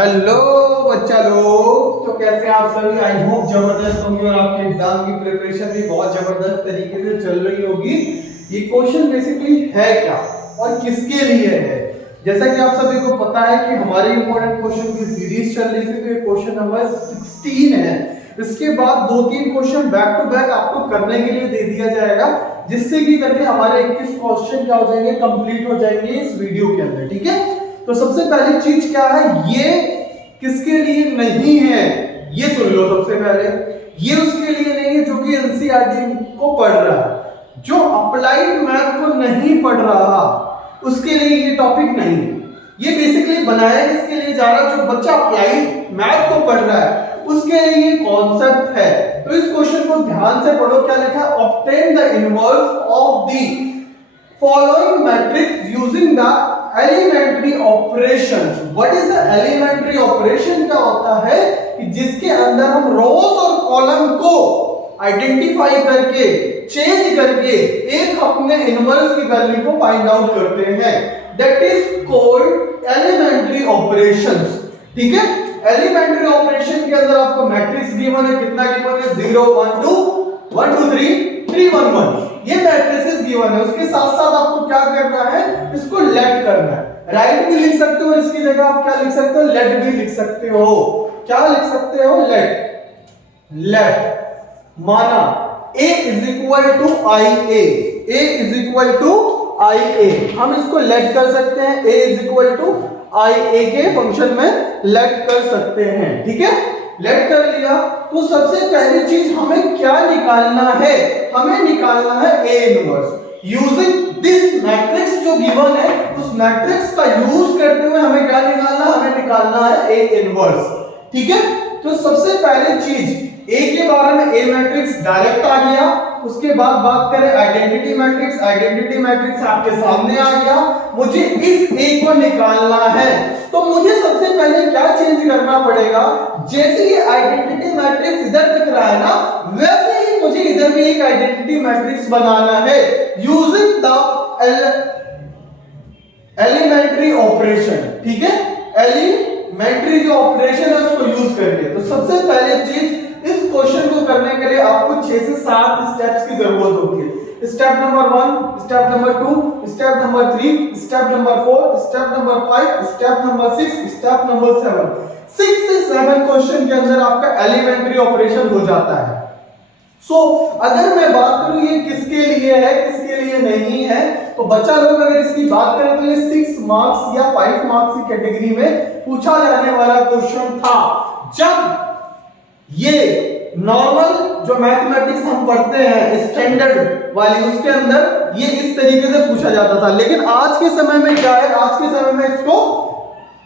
Hello बच्चा लोग, तो कैसे आप सभी? आई होप जबरदस्त होंगे और आपके एग्जाम की प्रिपरेशन भी बहुत जबरदस्त तरीके से चल रही होगी। ये क्वेश्चन बेसिकली है क्या और किसके लिए है? जैसा कि आप सभी को पता है कि हमारी इंपॉर्टेंट क्वेश्चन की सीरीज चल रही थी, तो ये क्वेश्चन नंबर 16 है। इसके बाद 2-3 क्वेश्चन बैक टू बैक आपको करने के लिए दे दिया जाएगा, जिससे कि करके हमारे 21 क्वेश्चन क्या हो जाएंगे, कंप्लीट हो जाएंगे इस वीडियो के अंदर। ठीक है, तो सबसे पहली चीज क्या है, ये किसके लिए नहीं है ये सुन लो। सबसे पहले ये उसके लिए नहीं है जो कि एनसीईआरटी को पढ़ रहा है। जो अप्लाइड मैथ को नहीं पढ़ रहा उसके लिए ये टॉपिक नहीं है। ये बेसिकली बनाया किसके लिए जा रहा है? जो बच्चा अप्लाइड मैथ को पढ़ रहा है उसके लिए ये कॉन्सेप्ट है। तो इस क्वेश्चन को ध्यान से पढ़ो। क्या लिखा है? Obtain the inverse of the following matrix using the elementary operations। What is the elementary operation? क्या होता है कि जिसके अंदर हम रोज और कॉलम को आइडेंटिफाई करके चेंज करके एक अपने इनवर्स की वैल्यू को फाइंड आउट करते हैं। That is called elementary operations. ठीक है, एलिमेंट्री ऑपरेशन के अंदर आपको मैट्रिक्स गिवन है। कितना गिवन है? 0 1 2 1 2 3 3 1 1। ये मैट्रिसेस गिवन है। उसके साथ साथ आपको क्या करना है? इसको लेट करना है। राइट भी लिख सकते हो, इसकी जगह आप क्या लिख सकते हो? लेट भी लिख सकते हो। क्या लिख सकते हो? लेट। लेट माना a is equal to I A. a is equal to I A. हम इसको लेट कर सकते हैं। a is equal to I A के फंक्शन में लेट कर सकते हैं। ठीक है, लेट कर लिया तो सबसे पहली चीज हमें क्या निकालना है? हमें निकालना है A inverse. Using this matrix जो गिवन है, उस मैट्रिक्स का यूज करते हुए हमें क्या निकालना? हमें निकालना है ए इनवर्स। ठीक है, तो सबसे पहली चीज ए के बारे में, ए मैट्रिक्स डायरेक्ट आ गया। उसके बाद बात करें आइडेंटिटी मैट्रिक्स। आइडेंटिटी मैट्रिक्स आपके सामने आ गया। मुझे इस ए को निकालना है, तो मुझे सबसे पहले क्या चेंज करना पड़ेगा? जैसे ये आइडेंटिटी मैट्रिक्स इधर दिख रहा है ना, वैसे ही मुझे इधर भी एक आइडेंटिटी मैट्रिक्स बनाना है यूजिंग द एलिमेंट्री ऑपरेशन। ठीक है, एलिमेंट्री जो ऑपरेशन है उसको यूज करके। तो सबसे पहले चीज, इस क्वेश्चन को करने के लिए आपको 6 से 7 स्टेप्स की जरूरत होती है। Step number 1, step number 2, step number 3, step number 4, step number 5, step number 6, step number 7। 6 से 7 क्वेश्चन के अंदर आपका एलिमेंट्री ऑपरेशन हो जाता है। अगर मैं बात करूं ये किसके लिए है, किसके लिए नहीं है, तो बच्चा लोग अगर इसकी बात करें तो ये 6 मार्क्स या 5 मार्क्स की कैटेगरी में पूछा जाने वाला क्वेश्चन था। जब ये नॉर्मल जो मैथमेटिक्स हम पढ़ते हैं स्टैंडर्ड वाली, उसके अंदर ये इस तरीके से पूछा जाता था। लेकिन आज के समय में क्या है? आज के समय में इसको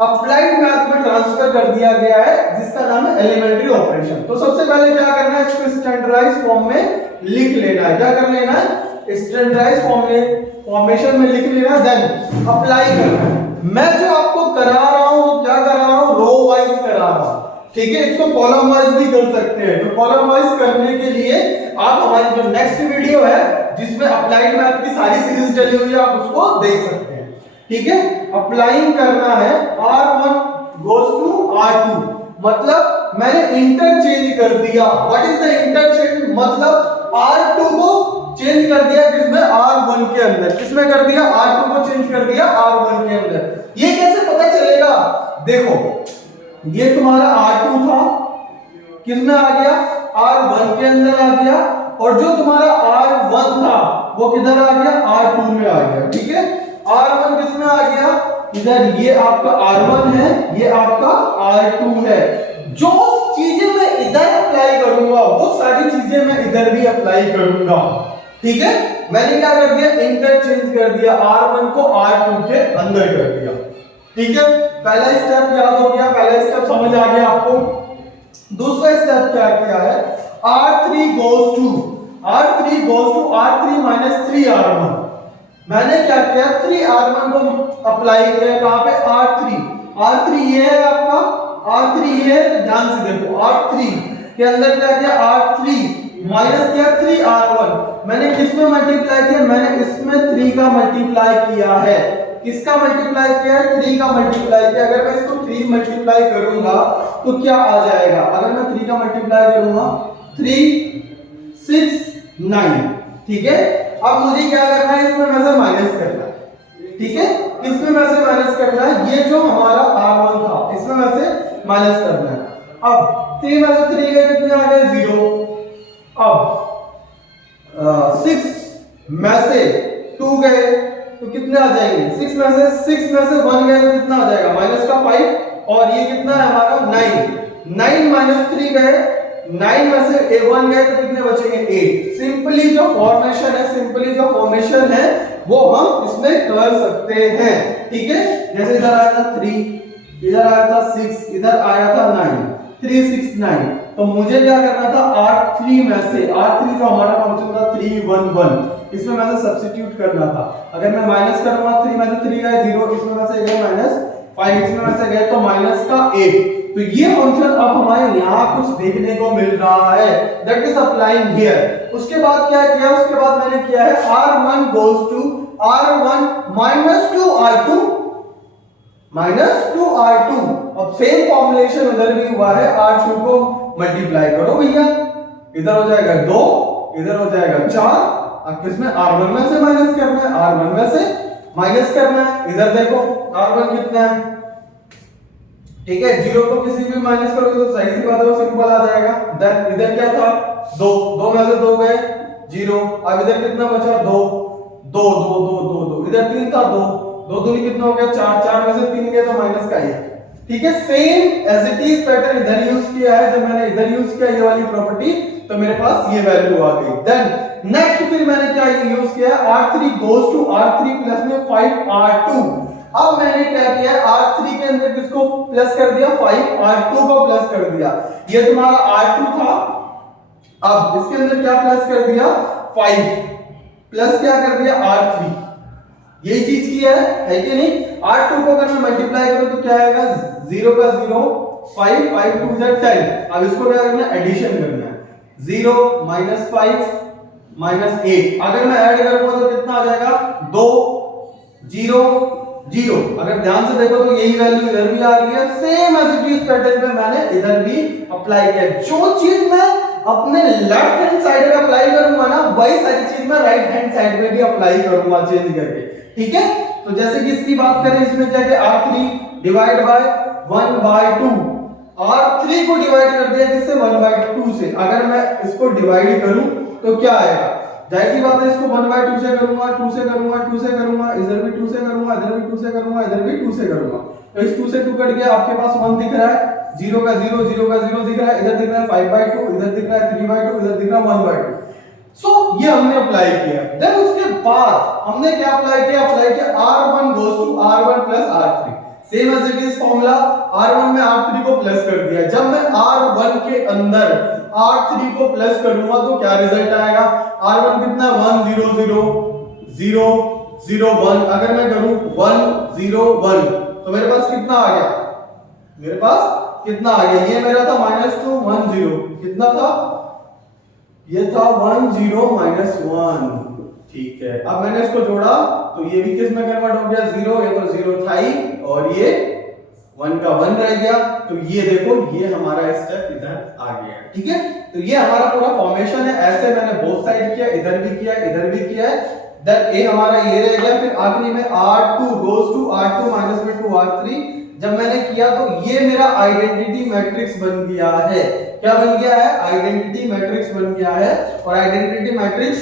अप्लाइड मैथ में ट्रांसफर कर दिया गया है, जिसका नाम है एलिमेंट्री ऑपरेशन। तो सबसे पहले क्या करना है? इसको स्टैंडर्डाइज फॉर्म में लिख लेना है। क्या कर लेना है? स्टैंडर्डाइज फॉर्मेशन में लिख लेना, देन अप्लाई करना है। मैं जो आपको करा रहा हूं, क्या करा रहा हूं? रो वाइज करा रहा हूं। ठीक है, इसको कॉलम वाइज भी कर सकते हैं। तो कॉलम वाइज करने के लिए आप हमारी जो नेक्स्ट वीडियो है जिसमें अप्लाइड मैथ की सारी सीरीज डली हुई है, आप उसको देख सकते हैं। ठीक है, अप्लाइंग करना है R1 goes to R2, मतलब मैंने इंटरचेंज कर दिया। What is the interchange? मतलब R2 को चेंज कर दिया किसमें? R1 के अंदर। किसमें कर दिया? R2 को चेंज कर दिया R1 के अंदर। ये कैसे पता चलेगा? देखो, ये तुम्हारा R2 था, किसमें आ गया? R1 के अंदर आ गया। और जो तुम्हारा R1 था वो किधर आ गया? R2 में आ गया। ठीक है, R1 किसमें आ गया? इधर। ये आपका R1 है, ये आपका R2 है। जो चीजें मैं इधर अप्लाई करूंगा वो सारी चीजें मैं इधर भी अप्लाई करूंगा। ठीक है, मैंने क्या कर दिया? इंटरचेंज कर दिया, R1 को R2 के अंदर कर दिया। ठीक है, पहला स्टेप याद हो गया, पहला स्टेप समझ आ गया आपको। दूसरा स्टेप क्या किया है? R3 goes to R3 minus 3R1। मैंने क्या किया? 3R1 को अप्लाई किया। कहां पे? R3 ये है आपका, R3 ये है। तो ध्यान से देखो, R3 के अंदर क्या किया? R3 माइनस किया 3R1। मैंने किसमें मल्टीप्लाई किया? मैंने इसमें 3 का मल्टीप्लाई किया है। किसका मल्टीप्लाई किया है? 3 का मल्टीप्लाई किया। अगर मैं इसको 3 मल्टीप्लाई करूंगा तो क्या आ जाएगा? अगर मैं 3 का मल्टीप्लाई करूंगा 3 6 9, ठीक है। अब मुझे क्या करना है? इसमें में से माइनस करना है, ठीक है। इसमें में से माइनस करना है, ये जो हमारा R1 था इसमें में से माइनस करना है। अब 3 में से 3 गए, कितने आ गए? 0। अब 6 में से 2 गए तो कितने आ जाएंगे? 6 में से 1 गए तो कितना आ जाएगा? माइनस का 5। और ये कितना है हमारा? 9 माइनस 3 गए, 9 में से 1 गए तो कितने बचेंगे? 8। सिंपली जो फॉर्मेशन है वो हम इसमें कर सकते हैं, ठीक है। जैसे इधर आया था 3, इधर आया था 6, इधर आया था 9, 3 6 9। तो मुझे क्या करना था? R3 में से, R3 जो हमारा फंक्शन था 3 1 1, इसमें मैं से सब्स्टिट्यूट करना था। अगर मैं माइनस करूंगा 3 में से 3 गए 0, इसमें में से गए -5, इसमें में से गए तो माइनस का 8। तो ये फंक्शन अब हमारे यहाँ कुछ देखने को मिल रहा है, दैट इज अप्लाइंग हियर। उसके बाद क्या किया? उसके बाद मैंने किया है R1 goes to R1 -2R2। अब सेम फॉर्मुलेशन उधर भी हुआ है, R2 को मल्टीप्लाई करो भैया, इधर हो जाएगा 2, इधर हो जाएगा 4। अब किसमें? R1 में से माइनस करना है, R1 में से माइनस करना है। इधर देखो R1 कितना है, ठीक है। 0 को किसी भी माइनस करोगे तो सही सी बात है, वो सिंपल आ जाएगा। देन इधर क्या था? 2 में से 2 गए 0। अब इधर कितना बचा? 2 2 2 2 2 2, इधर 3 था 2 2 दूनी कितना हो गया? 4 4 में से 3 गए तो माइनस का 1, ठीक है। Same as it is pattern इधर यूज किया है। जब मैंने इधर यूज किया ये वाली प्रॉपर्टी तो मेरे पास ये वैल्यू आ गई। देन नेक्स्ट फिर मैंने क्या यूज किया? R3 goes to R3 plus में 5R2। अब मैंने क्या किया? R3 के अंदर किसको प्लस कर दिया? 5R2 को प्लस कर दिया। ये तुम्हारा R2 था, अब इसके अंदर क्या प्लस कर दिया? 5 प्लस क्या कर दिया? R3। यही चीज की है कि नहीं? R2 को अगर मैं मल्टीप्लाई करूं तो क्या आएगा? 0 का 0, 5 5 2 10। अब इसको क्या करना है? एडिशन करना है। 0 -5 -8, अगर मैं ऐड करूंगा तो कितना आ जाएगा? 2 0 0। अगर ध्यान से देखो तो यही वैल्यू इधर भी आ रही है। Same as it is pattern में मैंने इधर भी अप्लाई किया। जो चीज मैं अपने लेफ्ट हैंड साइड में अप्लाई करूंगा ना, वही सारी चीज मैं राइट हैंड साइड में भी अप्लाई करूंगा चेंज करके, ठीक है। तो जैसे कि इसकी बात करें, इसमें क्या है? R3 divide by 1/2। R3 को डिवाइड कर दिया किससे? 1/2 से। अगर मैं इसको डिवाइड करूं तो क्या आएगा? जाहिर सी बात है, इसको 1/2 से करूंगा, 2 से करूंगा, 2 से करूंगा, इधर भी 2 से करूंगा, इधर भी 2 से करूंगा, इधर भी 2 से करूंगा। तो इस 2 से 2 कट गया, आपके पास 1 दिख रहा है, 0 का 0, 0 का 0 दिख रहा है, इधर दिख रहा है 5/2, इधर दिख रहा है 3/2, इधर दिख रहा है 1/2। सो ये हमने अप्लाई किया। देन उसके बाद हमने क्या अप्लाई किया? अप्लाई किया R1 goes to R1 plus R3। Same as it is formula, R1 में R3 को प्लस कर दिया। जब मैं R1 के अंदर R3 को प्लस करूंगा तो क्या रिजल्ट आएगा? R1 कितना? 1 0 0 0 0 1। अगर मैं करूं 1 0 1 तो मेरे पास कितना आ गया? मेरे पास कितना आ गया? ये मेरा था -2 1 0, कितना था? ये था 1 0 -1, ठीक है। अब मैंने इसको जोड़ा तो ये भी किस में कन्वर्ट हो गया? 0, ये तो 0 था ही, और ये 1 का 1 रह गया। तो ये देखो, ये हमारा स्टेप इधर आ गया, ठीक है। तो ये हमारा पूरा फॉर्मेशन है। ऐसे मैंने बोथ साइड किया, इधर भी किया, इधर भी किया है। देन ए हमारा ये रह गया। फिर आखिरी में R2 goes to R2 minus में 2R3 जब मैंने किया तो ये मेरा आइडेंटिटी मैट्रिक्स बन गया है। क्या बन गया है? आइडेंटिटी मैट्रिक्स बन गया है। और आइडेंटिटी मैट्रिक्स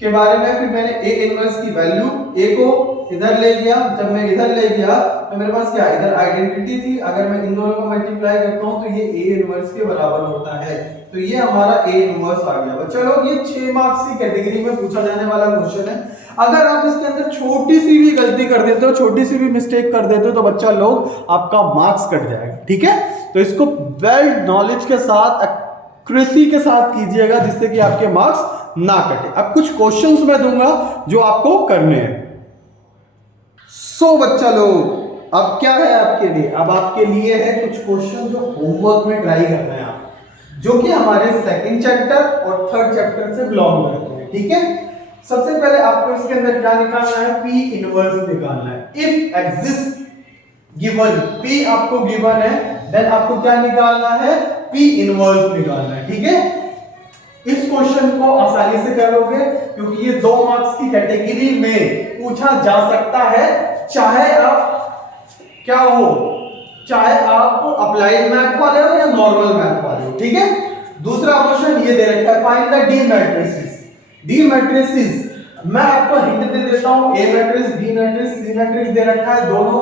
के बारे में फिर मैंने A इनवर्स की वैल्यू A को इधर ले गया। जब मैं इधर ले गया तो मेरे पास क्या? इधर आइडेंटिटी थी। अगर मैं इन दोनों को मल्टीप्लाई करता हूं तो ये A इनवर्स के बराबर होता है। तो ये हमारा A इनवर्स आ गया। चलो, ये 6 मार्क्स की कैटेगरी में पूछा जाने वाला क्वेश्चन है। अगर आप इसके अंदर छोटी सी भी गलती कर देते हो, छोटी सी भी मिस्टेक कर देते हो तो बच्चा लोग आपका मार्क्स कट जाएगा, ठीक है। तो इसको वेल नॉलेज के साथ, एक्यूरेसी के साथ कीजिएगा जिससे कि आपके मार्क्स ना कटे। अब कुछ क्वेश्चंस मैं दूंगा जो आपको करने हैं। सो बच्चा लोग, अब क्या है आपके लिए? अब आपके लिए है कुछ क्वेश्चन जो होमवर्क में ट्राई करना है आप, जो कि हमारे सेकंड चैप्टर और थर्ड चैप्टर से बिलोंग करते हैं, ठीक है। सबसे पहले आपको इसके अंदर क्या निकालना है, P इनवर्स निकालना है। इफ एग्जिस्ट गिवन, P आपको गिवन है, देन आपको क्या निकालना है, P इनवर्स निकालना है। ठीक है, इस क्वेश्चन को आसानी से करोगे क्योंकि ये 2 मार्क्स की कैटेगरी में पूछा जा सकता है, चाहे आप क्या हो, चाहे आप अप्लाइड मैथ वाले हो या नॉर्मल मैथ वाले हो। ठीक है, दूसरा क्वेश्चन ये दे रखा है, find the D matrices. D matrices मैं आपको हिंट दे देता हूं, A matrix, B matrix, C matrix दे रखा है, दोनों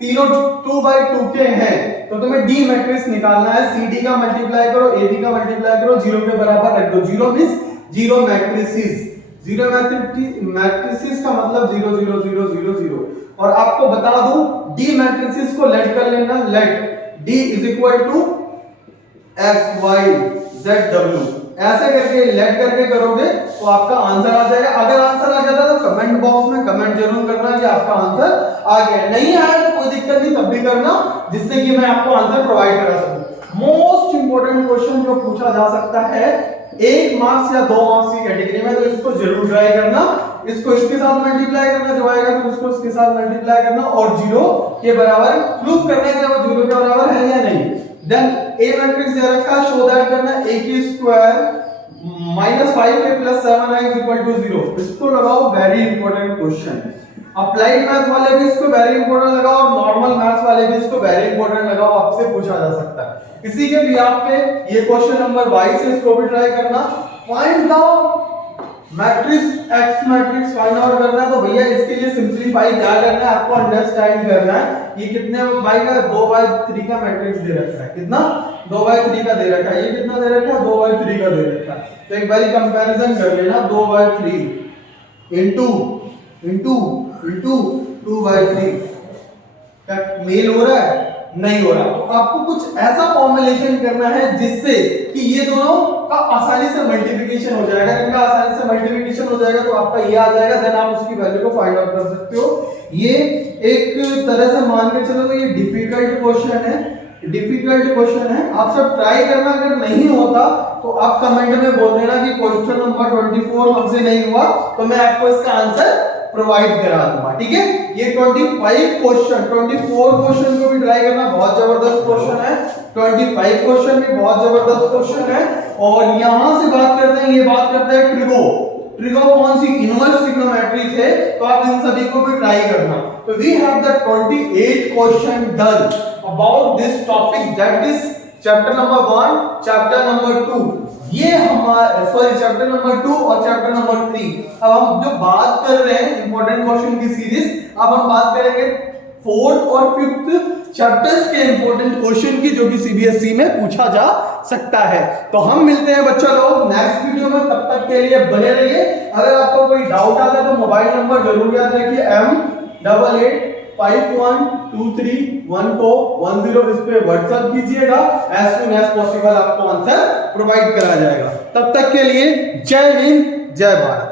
तीनों 2/2 के हैं, तो तुम्हें डी मैट्रिक्स निकालना है। सी डी का मल्टीप्लाई करो, ए बी का मल्टीप्लाई करो, 0 के बराबर रख दो। 0 मींस 0 मैट्रिसेस, 0 मैट्रिसेस का मतलब 0 0 0 0 0। और आपको बता दूं, डी मैट्रिसेस को लेट कर लेना, let D is equal to X Y Z W, ऐसे करके लेट करके करोगे तो आपका आंसर आ जाएगा। अगर आंसर आ जाता है तो कमेंट बॉक्स में कमेंट जरूर करना कि आपका आंसर आ गया, नहीं आया तो कोई दिक्कत नहीं, तब भी करना, जिससे कि मैं आपको आंसर प्रोवाइड करा सकूं। मोस्ट इंपोर्टेंट क्वेश्चन जो पूछा जा सकता है 1 मार्क्स या 2 मार्क्स की कैटेगरी में, तो इसको जरूर ट्राई करना। इसको इसके साथ मल्टीप्लाई करना, जो आएगा फिर उसको इसके साथ मल्टीप्लाई करना और 0 के बराबर प्रूफ करना कि वो 0 के बराबर है या नहीं। देन ए मैट्रिक्स दे रखा है, शो दैट करना a की स्क्वायर -5a + 7i = 0। इसको लगाओ, very important question. Applied math वाले भी इसको वेरी इंपॉर्टेंट लगाओ और नॉर्मल मैथ्स वाले भी इसको वेरी इंपॉर्टेंट लगाओ, आपसे पूछा जा सकता है। इसी के भी आप पे ये क्वेश्चन नंबर 22 है, इसको भी ट्राई करना। Find the matrix x matrix find out करना है, तो भैया इसके लिए सिंपलीफाई क्या करना है, आपको अंडरस्टैंड करना है। ये कितने बाई का 2/3 का मैट्रिक्स दे रखा है, कितना 2/3 का दे रखा है, ये कितना दे रखा है 2/3 का दे रखा है। तो एक बारी कंपैरिजन कर लेना, 2/3 इनटू इनटू इनटू 2/3 क्या मेल हो रहा है, नहीं हो रहा। तो आपको कुछ ऐसा फॉर्मुलेशन करना है जिससे कि ये दोनों का आसानी से मल्टीप्लिकेशन हो जाएगा। इनका आसानी से मल्टीप्लिकेशन हो जाएगा तो आपका ये आ जाएगा, देन आप उसकी वैल्यू को फाइंड आउट कर सकते हो। ये एक तरह से मान के चलो तो ये डिफिकल्ट क्वेश्चन है, डिफिकल्ट क्वेश्चन है, आप सब ट्राई करना। अगर नहीं होता तो आप कमेंट में बोल देना कि क्वेश्चन नंबर 24 हमसे नहीं हुआ, तो मैं आपको इसका आंसर प्रोवाइड करा दूंगा। ठीक है, ये 24 क्वेश्चन को भी ट्राई करना, बहुत जबरदस्त क्वेश्चन है। 25 क्वेश्चन भी बहुत जबरदस्त क्वेश्चन है। और यहां से बात करते हैं, ये बात करते हैं ट्रिगो। ट्रिगो कौन सी, इनवर्स ट्रिग्नोमेट्री है, तो आप इन सभी को भी ट्राई करना। तो we have the 28 question done about this topic, that is chapter number 1, chapter number 2, ये हमारा चैप्टर नंबर 2 और चैप्टर नंबर 3। अब हम जो बात कर रहे हैं इंपॉर्टेंट क्वेश्चन की सीरीज, अब हम बात करेंगे 4th और 5th चैप्टर्स के इंपॉर्टेंट क्वेश्चन की, जो कि सीबीएसई में पूछा जा सकता है। तो हम मिलते हैं बच्चों लोग नेक्स्ट वीडियो में, तब तक के लिए बने रहिए। अगर आपको कोई डाउट आता है तो मोबाइल नंबर जरूर याद रखिए, M8851231410, इस पे व्हाट्सएप कीजिएगा, एज सून एज पॉसिबल आपको आंसर प्रोवाइड करा जाएगा। तब तक के लिए जय हिंद, जय भारत।